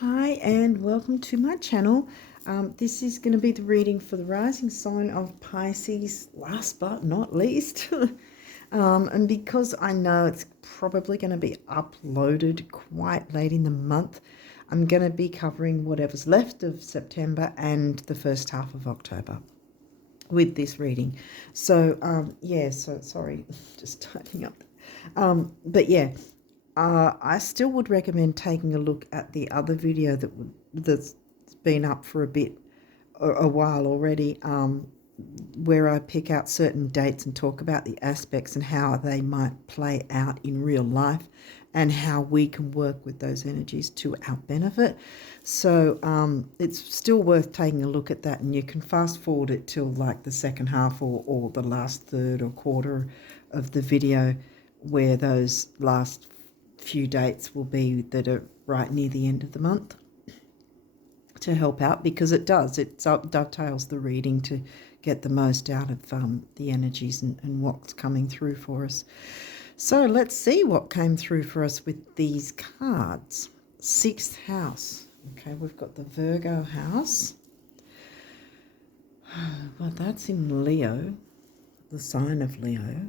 Hi and welcome to my channel. This is going to be the reading for the rising sign of Pisces, last but not least. And because I know it's probably going to be uploaded quite late in the month, I'm going to be covering whatever's left of September and the first half of October with this reading. So, so sorry, just typing up. But yeah. I still would recommend taking a look at the other video that's been up for a while already, where I pick out certain dates and talk about the aspects and how they might play out in real life and how we can work with those energies to our benefit. So it's still worth taking a look at that, and you can fast forward it till like the second half or the last third or quarter of the video where those last few dates will be that are right near the end of the month to help out, because it dovetails the reading to get the most out of the energies and what's coming through for us. So let's see what came through for us with these cards. Sixth house. Okay, we've got the Virgo house. Well, that's in Leo, the sign of Leo.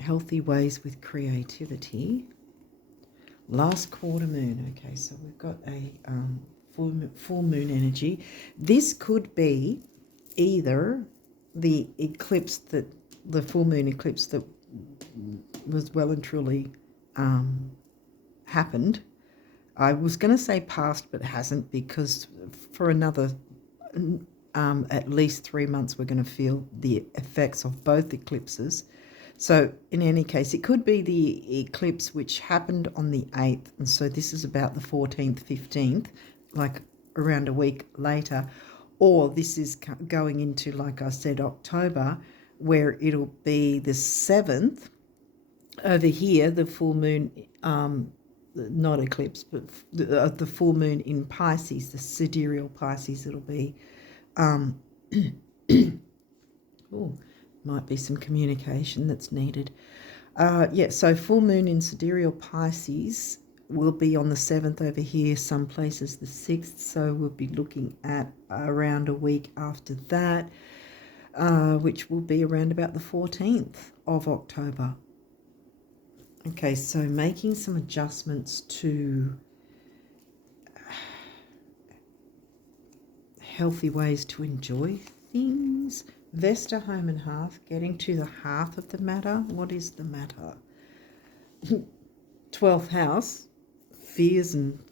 Healthy ways with creativity. Last quarter moon. Okay, so we've got a full moon energy. This could be either the full moon eclipse that was well and truly happened. I was going to say past, but hasn't, because for another at least 3 months we're going to feel the effects of both eclipses. So in any case, it could be the eclipse which happened on the 8th, and so this is about the 14th, 15th, like around a week later, or this is going into, like I said, October, where it'll be the 7th over here, the full moon, not eclipse, but the full moon in Pisces, the sidereal Pisces it'll be. Oh, might be some communication that's needed. So full moon in sidereal Pisces will be on the 7th over here, some places the 6th, so we'll be looking at around a week after that, which will be around about the 14th of October. Okay, so making some adjustments to healthy ways to enjoy things. Vesta, home and hearth, getting to the hearth of the matter. What is the matter? 12th house, fears and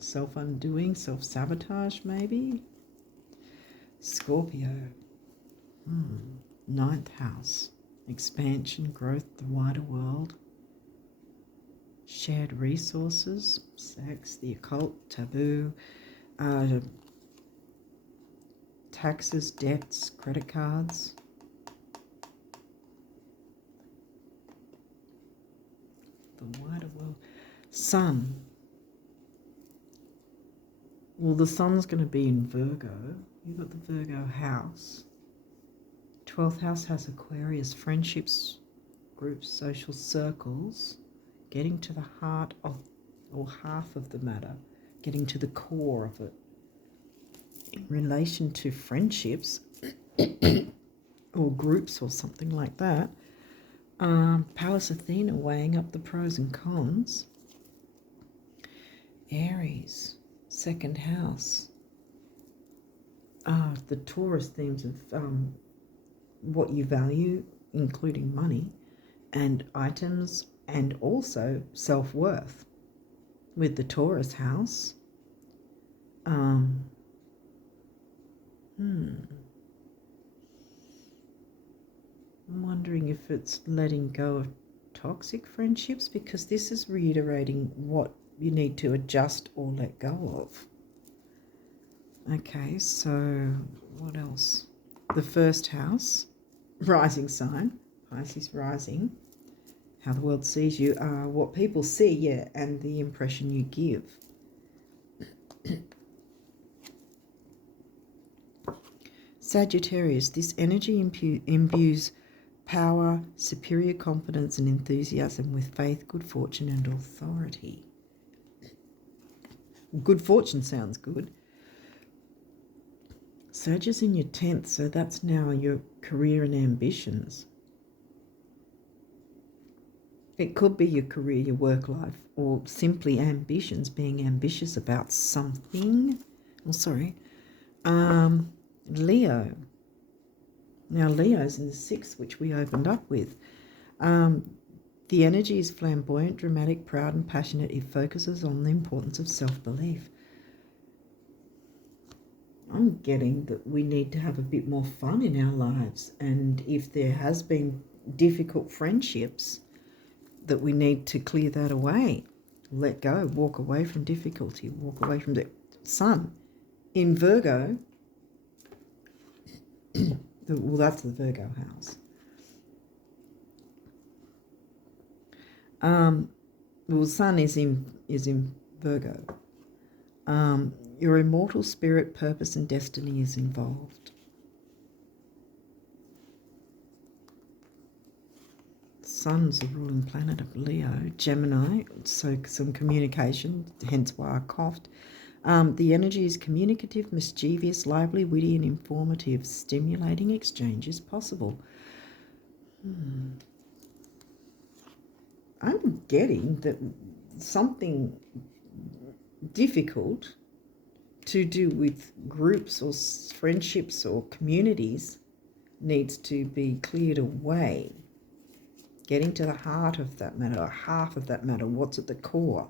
self-undoing, self-sabotage maybe. Scorpio, 9th house, expansion, growth, the wider world. Shared resources, sex, the occult, taboo, taxes, debts, credit cards. The wider world. Sun. Well, the sun's going to be in Virgo. You've got the Virgo house. 12th house has Aquarius, friendships, groups, social circles. Getting to the heart of, or half of the matter. Getting to the core of it. In relation to friendships or groups or something like that. Pallas Athena, weighing up the pros and cons. Aries, 2nd house. The Taurus themes of what you value, including money and items, and also self-worth with the Taurus house. I'm wondering if it's letting go of toxic friendships, because this is reiterating what you need to adjust or let go of. Okay, so what else? The 1st house, rising sign, Pisces rising. How the world sees you, what people see, and the impression you give. Sagittarius, this energy imbues power, superior confidence and enthusiasm with faith, good fortune and authority. Good fortune sounds good. Sag is in your 10th, so that's now your career and ambitions. It could be your career, your work life, or simply ambitions, being ambitious about something. Oh, sorry. Leo. Now, Leo's in the 6th, which we opened up with. The energy is flamboyant, dramatic, proud, and passionate. It focuses on the importance of self-belief. I'm getting that we need to have a bit more fun in our lives. And if there has been difficult friendships, that we need to clear that away. Let go, walk away from difficulty, walk away from the sun. In Virgo, well, that's the Virgo house. Well, sun is in Virgo. Your immortal spirit, purpose and destiny is involved. Sun's the ruling planet of Leo. Gemini, so some communication, hence why I coughed. The energy is communicative, mischievous, lively, witty and informative. Stimulating exchange is possible. I'm getting that something difficult to do with groups or friendships or communities needs to be cleared away. Getting to the heart of that matter, or half of that matter, what's at the core,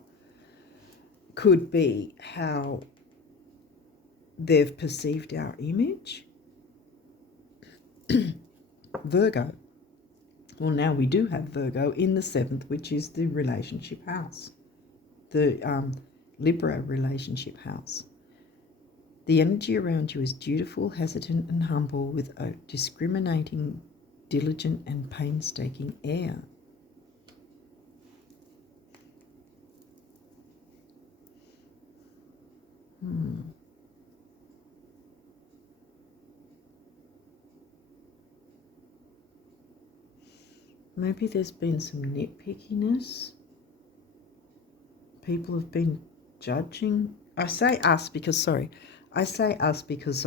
could be how they've perceived our image. Virgo. Well, now we do have Virgo in the 7th, which is the relationship house, the Libra relationship house. The energy around you is dutiful, hesitant and humble with a discriminating, diligent and painstaking air. Maybe there's been some nitpickiness. People have been judging. I say us because I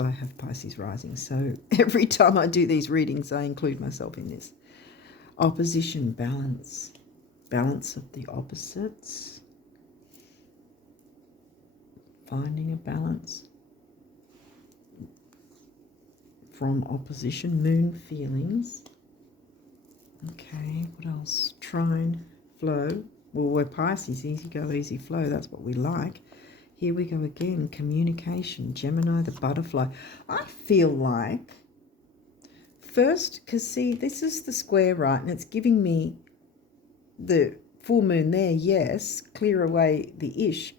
have Pisces rising. So every time I do these readings, I include myself in this. Opposition, balance. Balance of the opposites. Finding a balance. From opposition, moon feelings. Okay, what else? Trine, flow. Well, we're Pisces, easy go, easy flow. That's what we like. Here we go again. Communication, Gemini, the butterfly. I feel like first, because see, this is the square, right? And it's giving me the full moon there, yes, clear away the ish.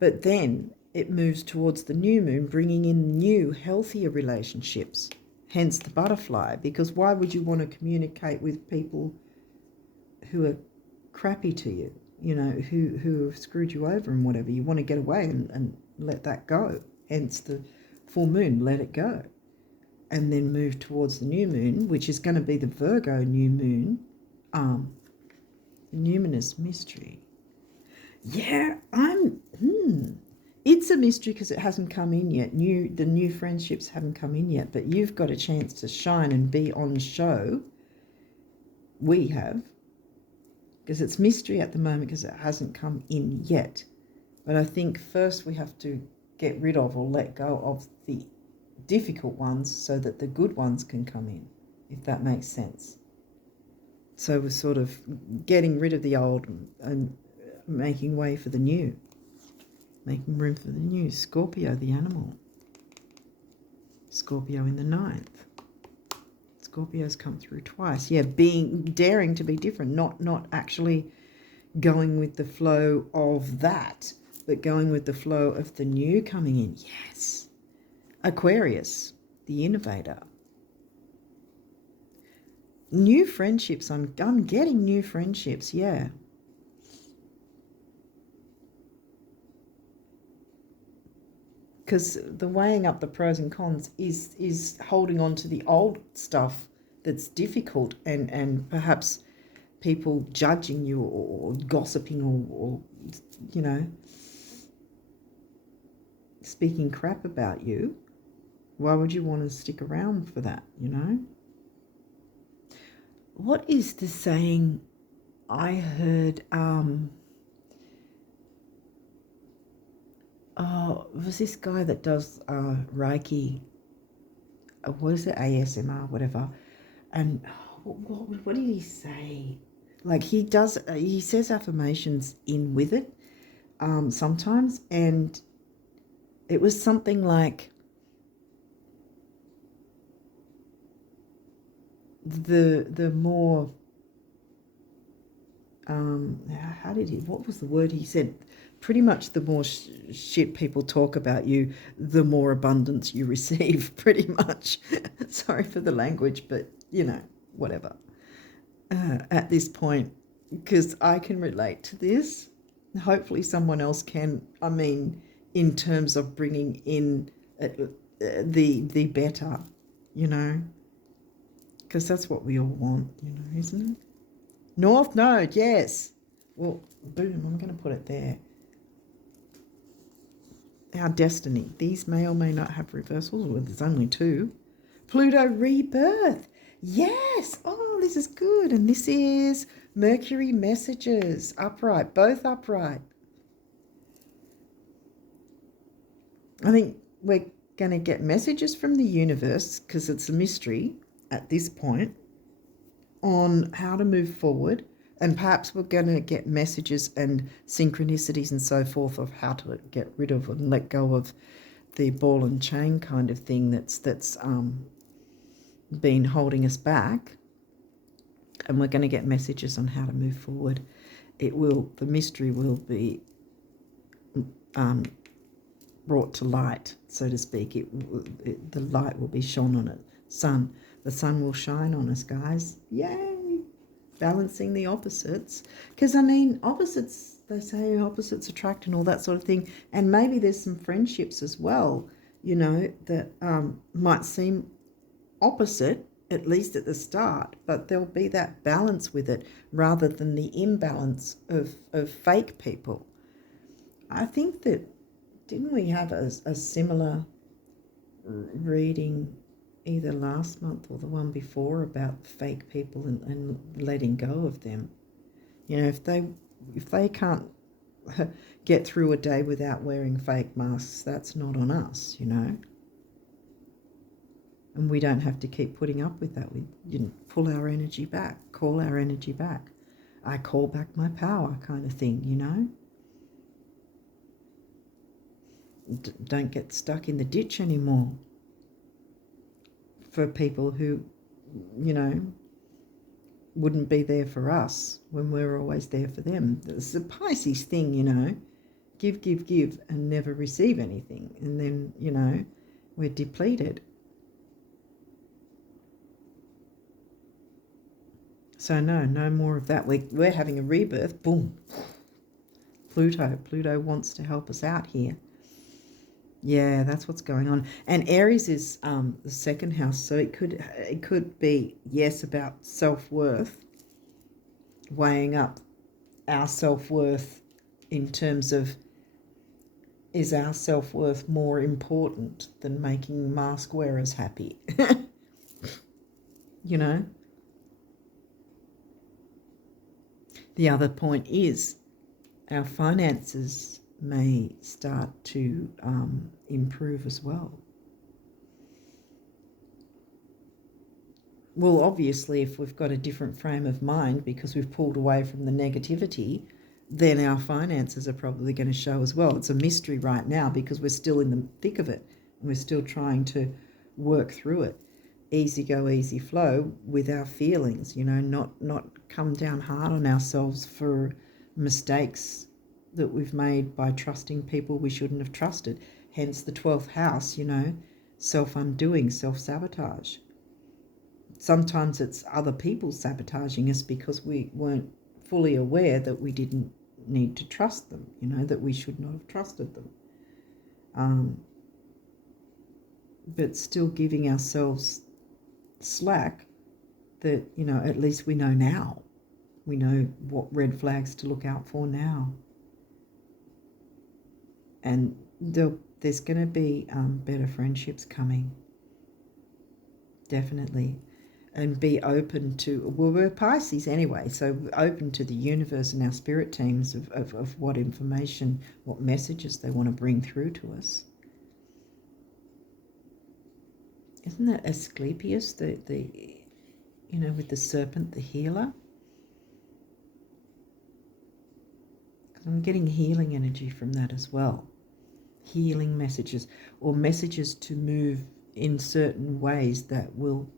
But then it moves towards the new moon, bringing in new, healthier relationships. Hence the butterfly, because why would you want to communicate with people who are crappy to you, you know, who have screwed you over and whatever? You want to get away and let that go. Hence the full moon, let it go. And then move towards the new moon, which is going to be the Virgo new moon, numinous mystery. Yeah, it's a mystery because it hasn't come in yet. The new friendships haven't come in yet, but you've got a chance to shine and be on show. We have, because it's mystery at the moment because it hasn't come in yet. But I think first we have to get rid of or let go of the difficult ones so that the good ones can come in, if that makes sense. So we're sort of getting rid of the old and making way for the new. Making room for the new. Scorpio, the animal. Scorpio in the 9th. Scorpio's come through twice. Yeah, daring to be different, not actually going with the flow of that, but going with the flow of the new coming in. Yes. Aquarius, the innovator. New friendships. I'm getting new friendships, yeah. Because the weighing up the pros and cons is holding on to the old stuff that's difficult, and perhaps people judging you or gossiping or you know, speaking crap about you. Why would you want to stick around for that, you know? What is the saying I heard? It was this guy that does Reiki, what is it, ASMR, whatever. And what did he say? Like he says affirmations in with it sometimes, and it was something like the more how did he, what was the word he said? Pretty much the more shit people talk about you, the more abundance you receive, pretty much. Sorry for the language, but, you know, whatever. At this point, because I can relate to this. Hopefully someone else can. I mean, in terms of bringing in the better, you know, because that's what we all want, you know, isn't it? North Node, yes. Well, boom, I'm going to put it there. Our destiny. These may or may not have reversals. Well, there's only two. Pluto rebirth. Yes. Oh, this is good. And this is Mercury messages. Upright. Both upright. I think we're going to get messages from the universe, because it's a mystery at this point, on how to move forward. And perhaps we're going to get messages and synchronicities and so forth of how to get rid of and let go of the ball and chain kind of thing that's been holding us back. And we're going to get messages on how to move forward. The mystery will be brought to light, so to speak. The light will be shone on it. The sun will shine on us, guys. Yay! Balancing the opposites, because I mean, opposites, they say opposites attract and all that sort of thing, and maybe there's some friendships as well, you know, that might seem opposite, at least at the start, but there'll be that balance with it rather than the imbalance of fake people. I think that, didn't we have a similar reading either last month or the one before about fake people and letting go of them? You know, if they can't get through a day without wearing fake masks, that's not on us, you know. And we don't have to keep putting up with that. We pull our energy back, call our energy back. I call back my power kind of thing, you know. Don't get stuck in the ditch anymore. For people who, you know, wouldn't be there for us when we're always there for them. It's a Pisces thing, you know. Give, give, give and never receive anything. And then, you know, we're depleted. So no more of that. We're having a rebirth. Boom. Pluto wants to help us out here. Yeah, that's what's going on. And Aries is the second house, so it could be, yes, about self-worth, weighing up our self-worth in terms of, is our self-worth more important than making mask wearers happy? You know? The other point is our finances may start to improve as well. Well, obviously, if we've got a different frame of mind because we've pulled away from the negativity, then our finances are probably going to show as well. It's a mystery right now because we're still in the thick of it and we're still trying to work through it. Easy go, easy flow with our feelings, you know, not come down hard on ourselves for mistakes that we've made by trusting people we shouldn't have trusted. Hence the 12th house, you know, self-undoing, self-sabotage. Sometimes it's other people sabotaging us because we weren't fully aware that we didn't need to trust them, you know, that we should not have trusted them. But still giving ourselves slack that, you know, at least we know now. We know what red flags to look out for now. And there's going to be better friendships coming. Definitely. And be open to, well, we're Pisces anyway, so open to the universe and our spirit teams of what information, what messages they want to bring through to us. Isn't that Asclepius, the you know, with the serpent, the healer? I'm getting healing energy from that as well. Healing messages, or messages to move in certain ways that will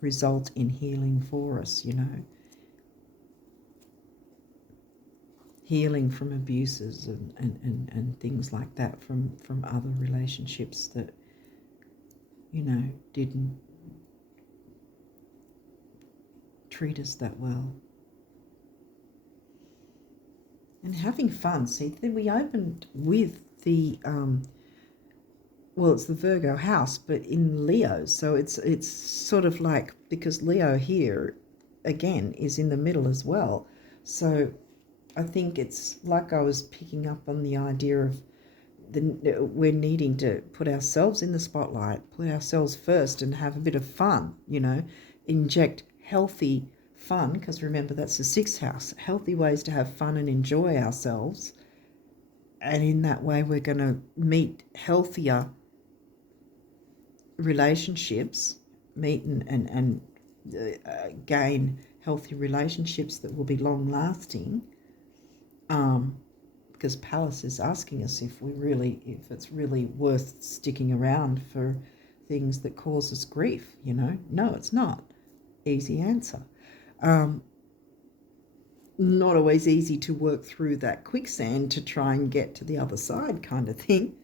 result in healing for us, you know. Healing from abuses and things like that from other relationships that, you know, didn't treat us that well. And having fun. See, we opened with the well, it's the Virgo house, but in Leo. So it's sort of like, because Leo here, again, is in the middle as well. So I think it's like I was picking up on the idea of we're needing to put ourselves in the spotlight, put ourselves first and have a bit of fun, you know, inject healthy fun, because remember, that's the sixth house, healthy ways to have fun and enjoy ourselves. And in that way, we're going to meet healthier relationships, meet and gain healthy relationships that will be long lasting, because Pallas is asking us if it's really worth sticking around for things that cause us grief, you know. No, it's not. Easy answer. Not always easy to work through that quicksand to try and get to the other side, kind of thing.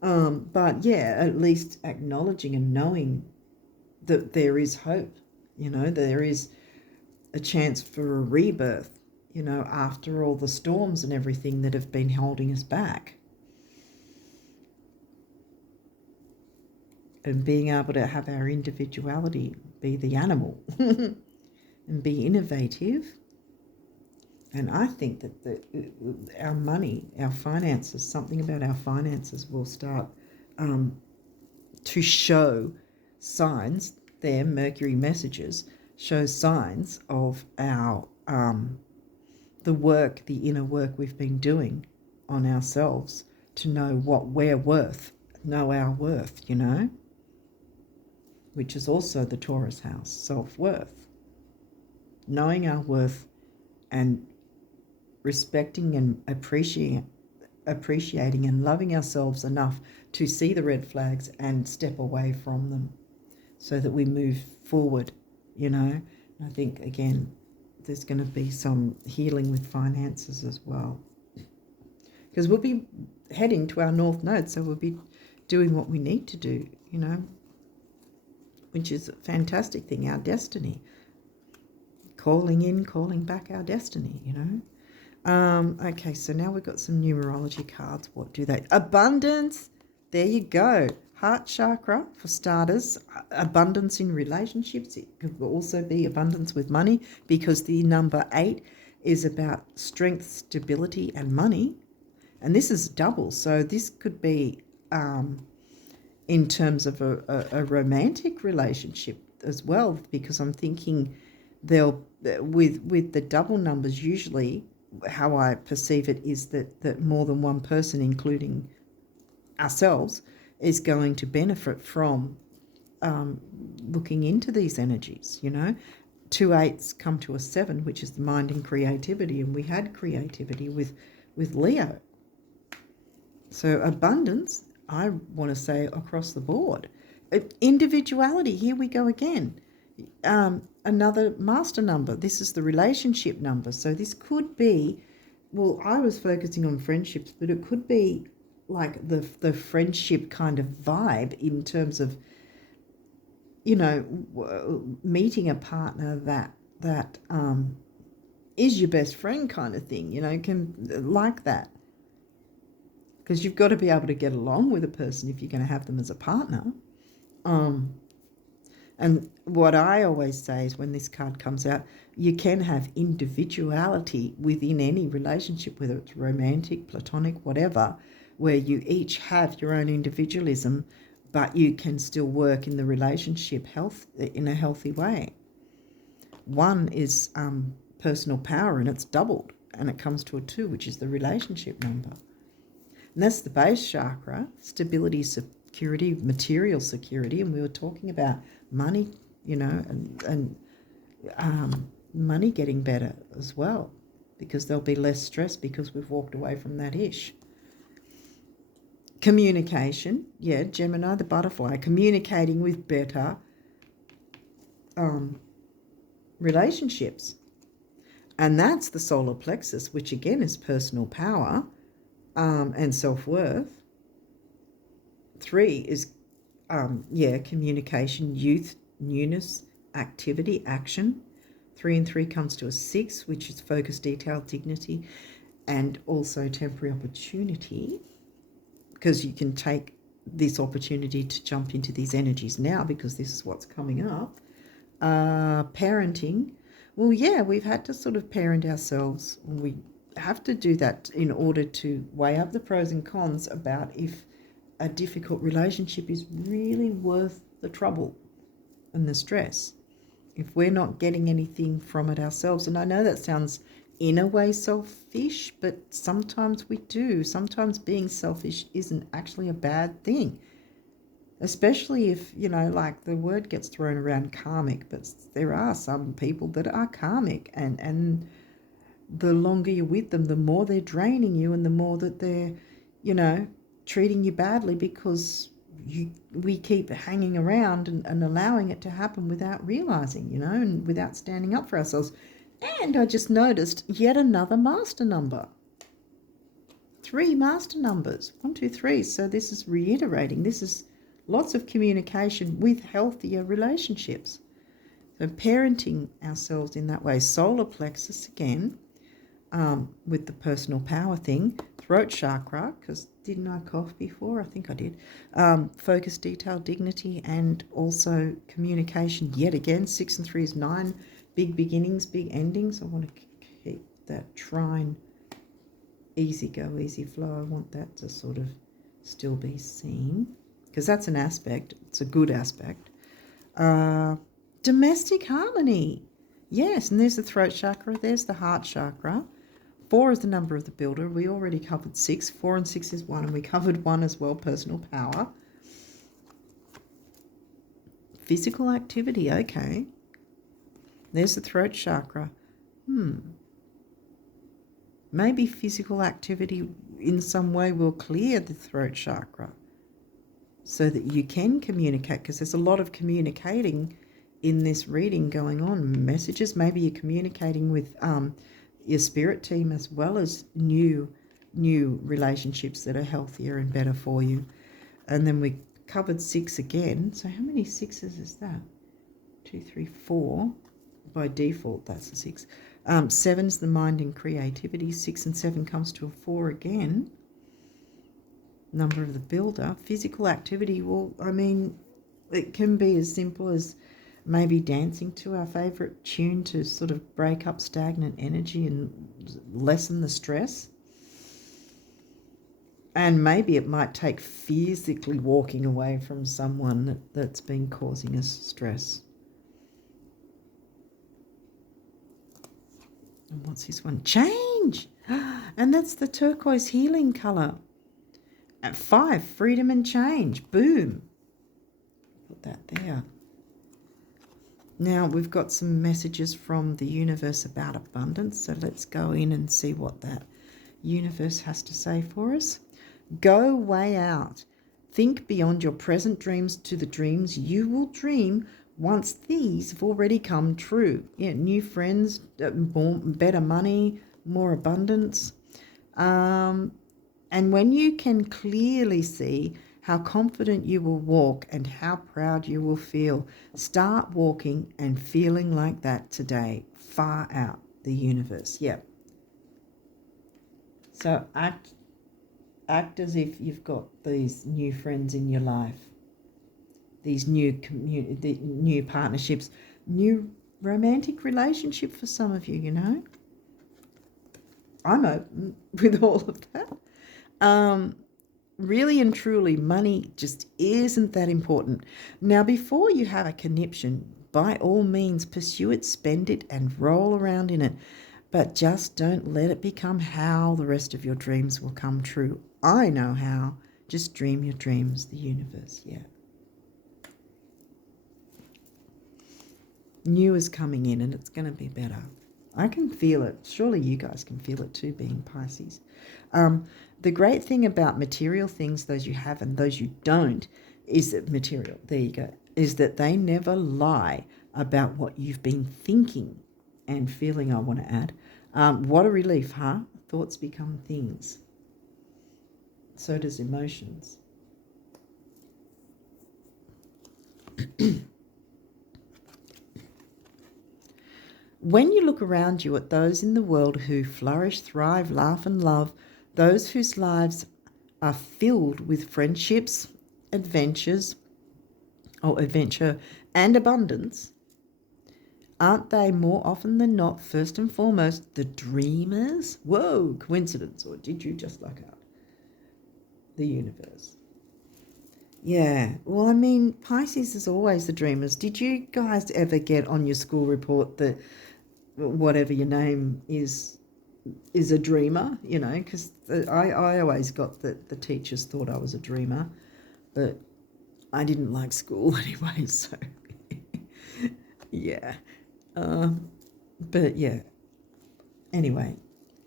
But yeah, at least acknowledging and knowing that there is hope, you know, there is a chance for a rebirth, you know, after all the storms and everything that have been holding us back. And being able to have our individuality be the animal and be innovative. And I think that our money, our finances, something about our finances will start to show signs, their Mercury messages, show signs of our the work, the inner work we've been doing on ourselves to know what we're worth, know our worth, you know, which is also the Taurus house, self-worth. Knowing our worth and respecting and appreciating and loving ourselves enough to see the red flags and step away from them so that we move forward, you know. I think, again, there's going to be some healing with finances as well, because we'll be heading to our North Node, so we'll be doing what we need to do, you know, which is a fantastic thing, our destiny. Calling in, calling back our destiny, you know. Okay, so now we've got some numerology cards. What do they? Abundance. There you go. Heart chakra, for starters. Abundance in relationships. It could also be abundance with money, because the number 8 is about strength, stability, and money. And this is double. So this could be in terms of a romantic relationship as well, because I'm thinking with the double numbers, usually how I perceive it is that more than one person, including ourselves, is going to benefit from looking into these energies, you know. 2 8s come to a 7, which is the mind and creativity, and we had creativity with Leo. So abundance, I want to say, across the board. Individuality, here we go again. Another master number. This is the relationship number. So this could be, well, I was focusing on friendships, but it could be like the friendship kind of vibe in terms of, you know, meeting a partner that is your best friend kind of thing, you know, can like that. Because you've got to be able to get along with a person if you're going to have them as a partner. And what I always say is when this card comes out, you can have individuality within any relationship, whether it's romantic, platonic, whatever, where you each have your own individualism, but you can still work in the relationship in a healthy way. One is personal power, and it's doubled, and it comes to a 2, which is the relationship number. And that's the base chakra, stability, security, material security. And we were talking about money, and money getting better as well, because there'll be less stress because we've walked away from that ish. Communication, Gemini, the butterfly, communicating with better relationships. And that's the solar plexus, which again is personal power and self-worth. 3 is, communication, youth, newness, activity, action. 3 and 3 comes to a 6, which is focus, detail, dignity, and also temporary opportunity, because you can take this opportunity to jump into these energies now because this is what's coming up. Parenting. Well, we've had to sort of parent ourselves. We have to do that in order to weigh up the pros and cons about if a difficult relationship is really worth the trouble and the stress. If we're not getting anything from it ourselves, and I know that sounds in a way selfish, but sometimes we do. Sometimes being selfish isn't actually a bad thing, especially if, like the word gets thrown around karmic, but there are some people that are karmic, and the longer you're with them, the more they're draining you and the more that they're, treating you badly because we keep hanging around and allowing it to happen without realizing, and without standing up for ourselves. And I just noticed yet another master number. 3 master numbers. 1, 2, 3. So this is reiterating. This is lots of communication with healthier relationships. So parenting ourselves in that way. Solar plexus again, with the personal power thing. Throat chakra, because didn't I cough before? I think I did. Focus, detail, dignity, and also communication. Yet again, 6 and 3 is 9. Big beginnings, big endings. I want to keep that trine easy go, easy flow. I want that to sort of still be seen because that's an aspect. It's a good aspect. Domestic harmony. Yes, and there's the throat chakra. There's the heart chakra. 4 is the number of the builder. We already covered 6. 4 and 6 is 1, and we covered 1 as well, personal power. Physical activity, okay. There's the throat chakra. Maybe physical activity in some way will clear the throat chakra so that you can communicate, because there's a lot of communicating in this reading going on. Messages, maybe you're communicating with your spirit team as well as new relationships that are healthier and better for you. And then we covered 6 again. So how many 6s is that? 2, 3, 4. By default, that's a 6. 7's the mind and creativity. 6 and 7 comes to a 4 again. Number of the builder. Physical activity, well, I mean, it can be as simple as maybe dancing to our favourite tune to sort of break up stagnant energy and lessen the stress. And maybe it might take physically walking away from someone that's been causing us stress. And what's this one? Change! And that's the turquoise healing colour. At 5, freedom and change. Boom. Put that there. Now we've got some messages from the universe about abundance. So let's go in and see what that universe has to say for us. Go way out. Think beyond your present dreams to the dreams you will dream once these have already come true. Yeah, new friends, better money, more abundance. And when you can clearly see how confident you will walk and how proud you will feel, start walking and feeling like that today, far out the universe. Yeah. So act as if you've got these new friends in your life. these new new partnerships, new romantic relationship for some of you, you know. I'm open with all of that. Really and truly, money just isn't that important. Now, before you have a conniption, by all means, pursue it, spend it, and roll around in it. But just don't let it become how the rest of your dreams will come true. I know how. Just dream your dreams, the universe, yeah. New is coming in and it's going to be better. I can feel it. Surely you guys can feel it too, being Pisces. The great thing about material things, those you have and those you don't, is that material, there you go, is that they never lie about what you've been thinking and feeling, I want to add. What a relief, huh? Thoughts become things. So does emotions. When you look around you at those in the world who flourish, thrive, laugh and love, those whose lives are filled with friendships, adventure and abundance, aren't they more often than not, first and foremost, the dreamers? Whoa, coincidence, or did you just luck out? The universe. Yeah, well, I mean, Pisces is always the dreamers. Did you guys ever get on your school report that whatever your name is a dreamer, you know, because I always got that the teachers thought I was a dreamer, but I didn't like school anyway, so yeah. But yeah, anyway,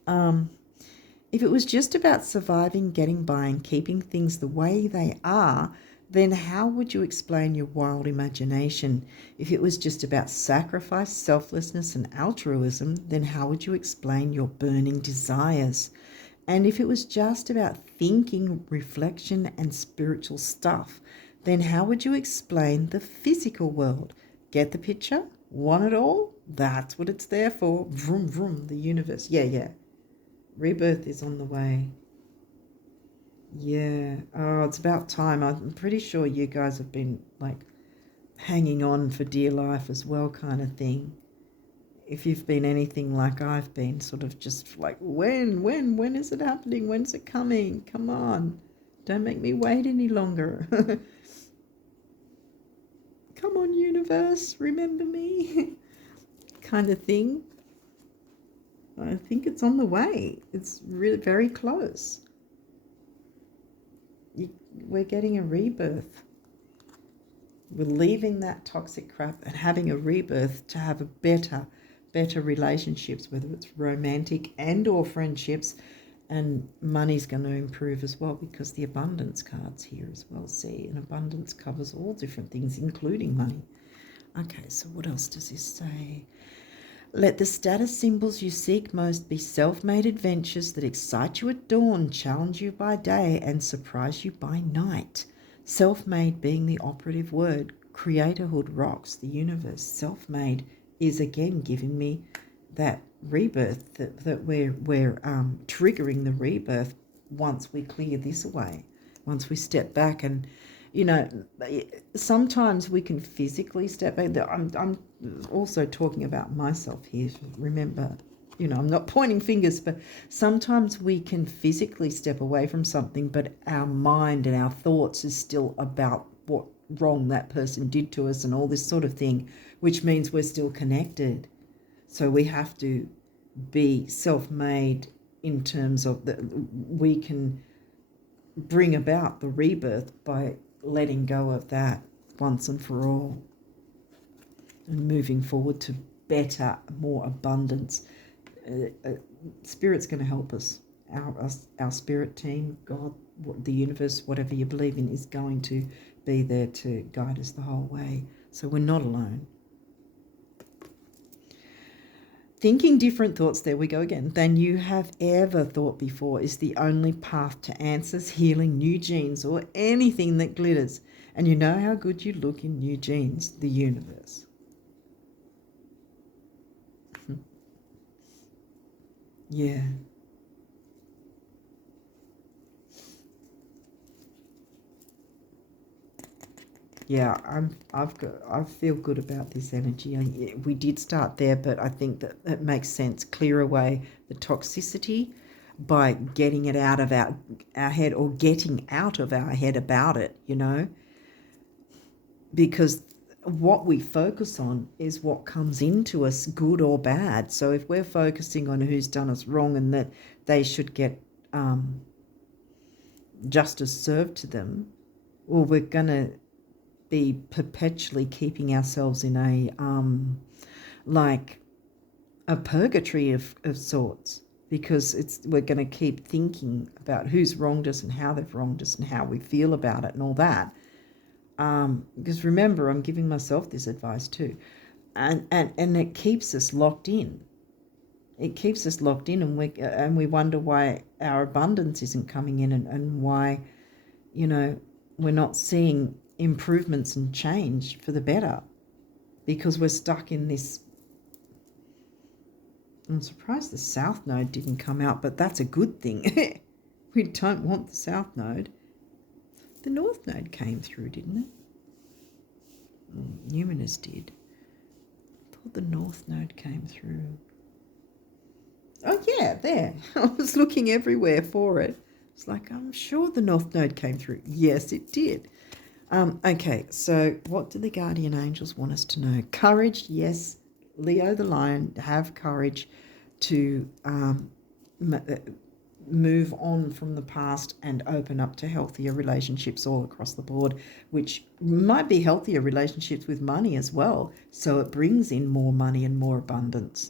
if it was just about surviving, getting by and keeping things the way they are, then how would you explain your wild imagination? If it was just about sacrifice, selflessness and altruism, then how would you explain your burning desires? And if it was just about thinking, reflection and spiritual stuff, then how would you explain the physical world? Get the picture? Want it all? That's what it's there for. Vroom, vroom, the universe. Yeah. Rebirth is on the way. Yeah. Oh, it's about time. I'm pretty sure you guys have been like hanging on for dear life as well, kind of thing. If you've been anything like I've been, sort of just like, when is it happening? When's it coming? Come on. Don't make me wait any longer. Come on, universe, remember me. Kind of thing. I think it's on the way. It's really very close. We're getting a rebirth. We're leaving that toxic crap and having a rebirth to have a better relationships, whether it's romantic and or friendships, and money's going to improve as well because the abundance card's here as well. See, and abundance covers all different things, including money. Okay, so what else does this say? Let the status symbols you seek most be self-made adventures that excite you at dawn, challenge you by day, and surprise you by night. Self-made being the operative word. Creatorhood rocks the universe. Self-made is again giving me that rebirth, that we're triggering the rebirth once we clear this away, once we step back. And you know, sometimes we can physically step back. I'm also talking about myself here. Remember, you know, I'm not pointing fingers, but sometimes we can physically step away from something, but our mind and our thoughts is still about what wrong that person did to us and all this sort of thing, which means we're still connected. So we have to be self-made in terms of that we can bring about the rebirth by letting go of that once and for all and moving forward to better, more abundance. Spirit's going to help us. Our spirit team, God, the universe, whatever you believe in, is going to be there to guide us the whole way. So we're not alone. Thinking different thoughts, there we go again, than you have ever thought before is the only path to answers, healing, new genes, or anything that glitters. And you know how good you look in new genes, the universe. Yeah. Yeah, I feel good about this energy. We did start there, but I think that it makes sense. Clear away the toxicity by getting it out of our head, or getting out of our head about it, because what we focus on is what comes into us, good or bad. So if we're focusing on who's done us wrong and that they should get justice served to them, well, we're going to be perpetually keeping ourselves in a like a purgatory of sorts, because we're going to keep thinking about who's wronged us and how they've wronged us and how we feel about it and all that. Because remember, I'm giving myself this advice too, and it keeps us locked in. It keeps us locked in, and we wonder why our abundance isn't coming in, and why, we're not seeing improvements and change for the better, because we're stuck in this. I'm surprised the South Node didn't come out, but that's a good thing. We don't want the South Node. The North Node came through, didn't it? Numinous did. I thought the North Node came through. Oh, yeah, there. I was looking everywhere for it. It's like, I'm sure the North Node came through. Yes, it did. Okay, so what do the guardian angels want us to know? Courage, yes. Leo the lion, have courage to move on from the past and open up to healthier relationships all across the board, which might be healthier relationships with money as well. So it brings in more money and more abundance.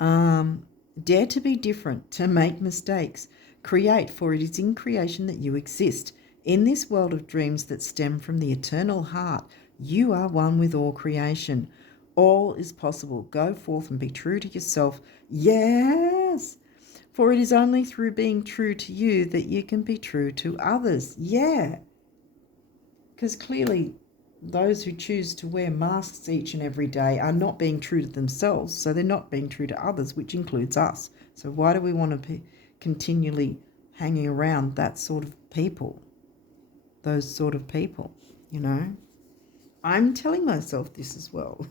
Dare to be different, to make mistakes. Create, for it is in creation that you exist. In this world of dreams that stem from the eternal heart, you are one with all creation. All is possible. Go forth and be true to yourself. Yes! For it is only through being true to you that you can be true to others. Yeah. Because clearly those who choose to wear masks each and every day are not being true to themselves, so they're not being true to others, which includes us. So why do we want to be continually hanging around that sort of people, those sort of people, I'm telling myself this as well.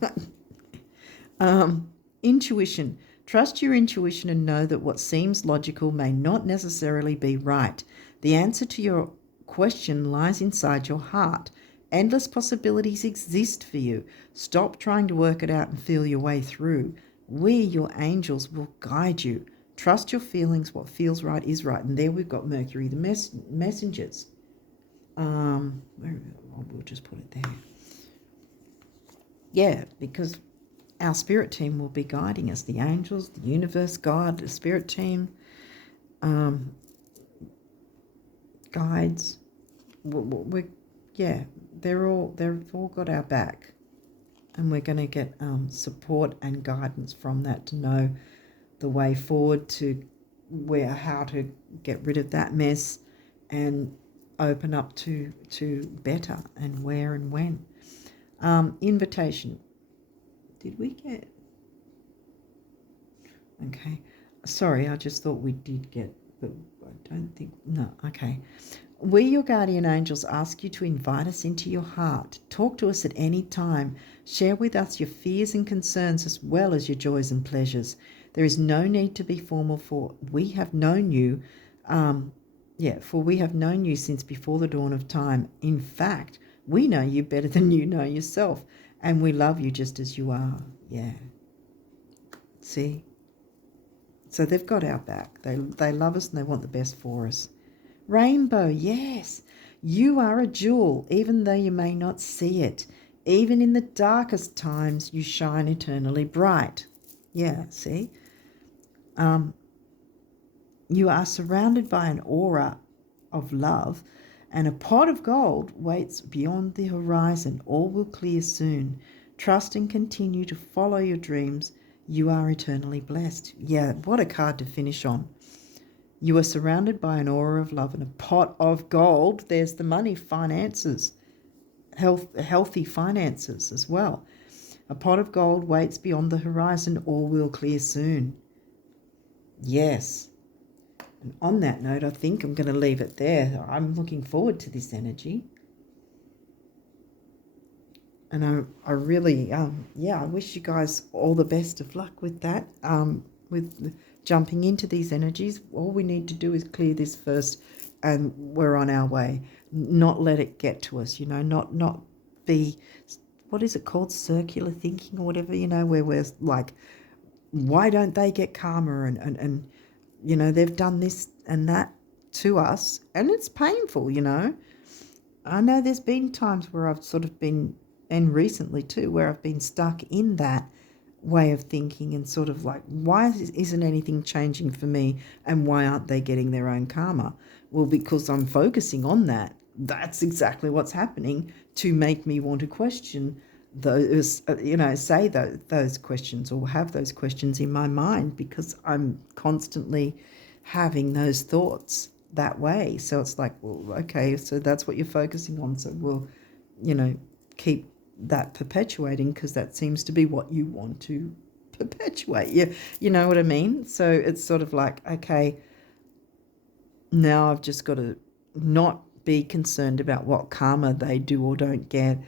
Intuition. Trust your intuition and know that what seems logical may not necessarily be right. The answer to your question lies inside your heart. Endless possibilities exist for you. Stop trying to work it out and feel your way through. We, your angels, will guide you. Trust your feelings. What feels right is right. And there we've got Mercury, the messengers. We'll just put it there. Yeah, because our spirit team will be guiding us. The angels, the universe, God, the spirit team, guides. They've all got our back, and we're going to get support and guidance from that to know the way forward, to how to get rid of that mess and open up to better, and where and when. Invitation. Did we get? Okay. Sorry, I just thought we did get, but I don't think, no, okay. We, your guardian angels, ask you to invite us into your heart. Talk to us at any time. Share with us your fears and concerns as well as your joys and pleasures. There is no need to be formal, for we have known you, for we have known you since before the dawn of time. In fact, we know you better than you know yourself, and we love you just as you are. Yeah. See? So they've got our back. They love us and they want the best for us. Rainbow, yes. You are a jewel, even though you may not see it. Even in the darkest times, you shine eternally bright. Yeah, see? You are surrounded by an aura of love, and a pot of gold waits beyond the horizon. All will clear soon. Trust and continue to follow your dreams. You are eternally blessed. Yeah, what a card to finish on. You are surrounded by an aura of love and a pot of gold. There's the money, finances, healthy finances as well. A pot of gold waits beyond the horizon. All will clear soon. Yes. And on that note, I think I'm going to leave it there. I'm looking forward to this energy. And I really, I wish you guys all the best of luck with that, with jumping into these energies. All we need to do is clear this first, and we're on our way. Not let it get to us, not be, what is it called, circular thinking or whatever, where we're like, why don't they get karma? And they've done this and that to us, and it's painful, I know there's been times where I've sort of been, and recently too, where I've been stuck in that way of thinking and sort of like, why isn't anything changing for me, and why aren't they getting their own karma? Well, because I'm focusing on that. That's exactly what's happening to make me want to question those, say those questions, or have those questions in my mind, because I'm constantly having those thoughts that way. So it's like, well, okay, so that's what you're focusing on. So we'll, keep that perpetuating, because that seems to be what you want to perpetuate. You know what I mean? So it's sort of like, okay, now I've just got to not be concerned about what karma they do or don't get.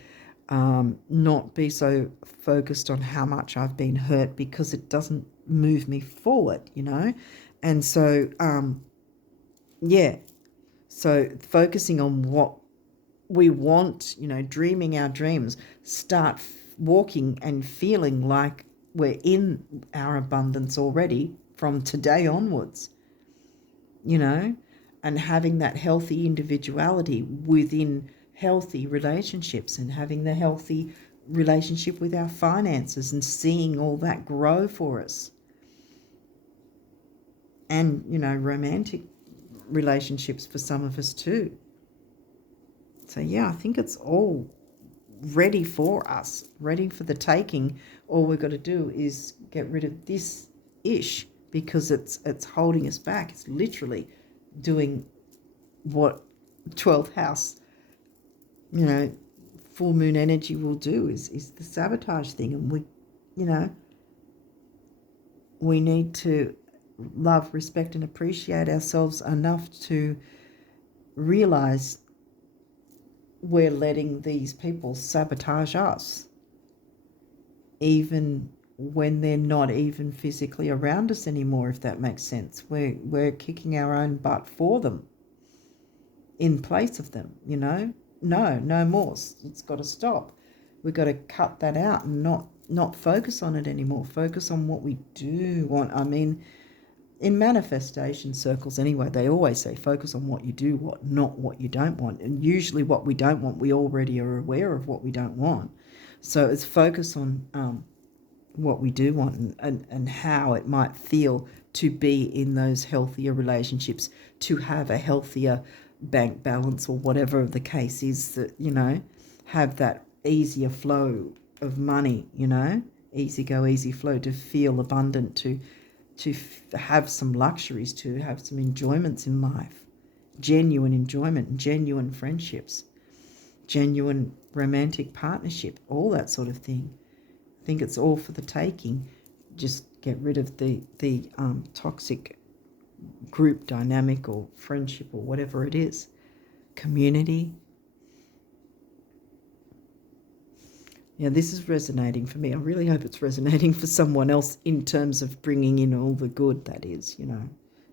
Not be so focused on how much I've been hurt, because it doesn't move me forward, And so, so focusing on what we want, dreaming our dreams, start walking and feeling like we're in our abundance already from today onwards, and having that healthy individuality within healthy relationships, and having the healthy relationship with our finances, and seeing all that grow for us. And, romantic relationships for some of us too. So, I think it's all ready for us, ready for the taking. All we've got to do is get rid of this ish, because it's holding us back. It's literally doing what 12th house, full moon energy will do, is the sabotage thing. And we need to love, respect, and appreciate ourselves enough to realize we're letting these people sabotage us, even when they're not even physically around us anymore, if that makes sense. We're kicking our own butt for them, in place of them, No more. It's got to stop. We've got to cut that out and not focus on it anymore. Focus on what we do want. I mean, in manifestation circles anyway, they always say focus on what you do want, not what you don't want. And usually what we don't want, we already are aware of what we don't want. So it's focus on what we do want, and how it might feel to be in those healthier relationships, to have a healthier bank balance, or whatever the case is, that, have that easier flow of money, easy go, easy flow, to feel abundant, to have some luxuries, to have some enjoyments in life, genuine enjoyment, genuine friendships, genuine romantic partnership, all that sort of thing. I think it's all for the taking. Just get rid of the toxic group dynamic, or friendship, or whatever it is, community. Yeah, this is resonating for me. I really hope it's resonating for someone else, in terms of bringing in all the good, that is,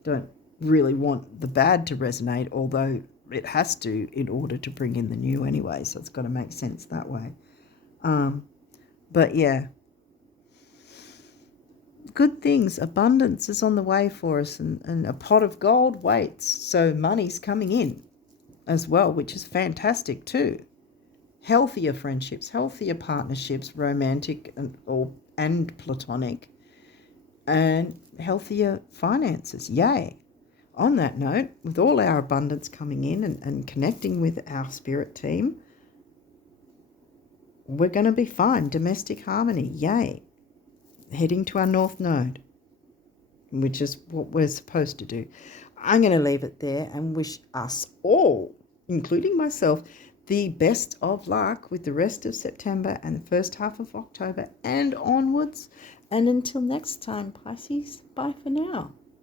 Don't really want the bad to resonate, although it has to, in order to bring in the new anyway, so it's got to make sense that way. But yeah, good things. Abundance is on the way for us, and a pot of gold waits. So money's coming in as well, which is fantastic too. Healthier friendships, healthier partnerships, romantic and platonic, and healthier finances. Yay. On that note, with all our abundance coming in, and connecting with our spirit team, we're going to be fine. Domestic harmony. Yay. Heading to our North Node, which is what we're supposed to do. I'm going to leave it there and wish us all, including myself, the best of luck with the rest of September and the first half of October and onwards. And until next time, Pisces, bye for now.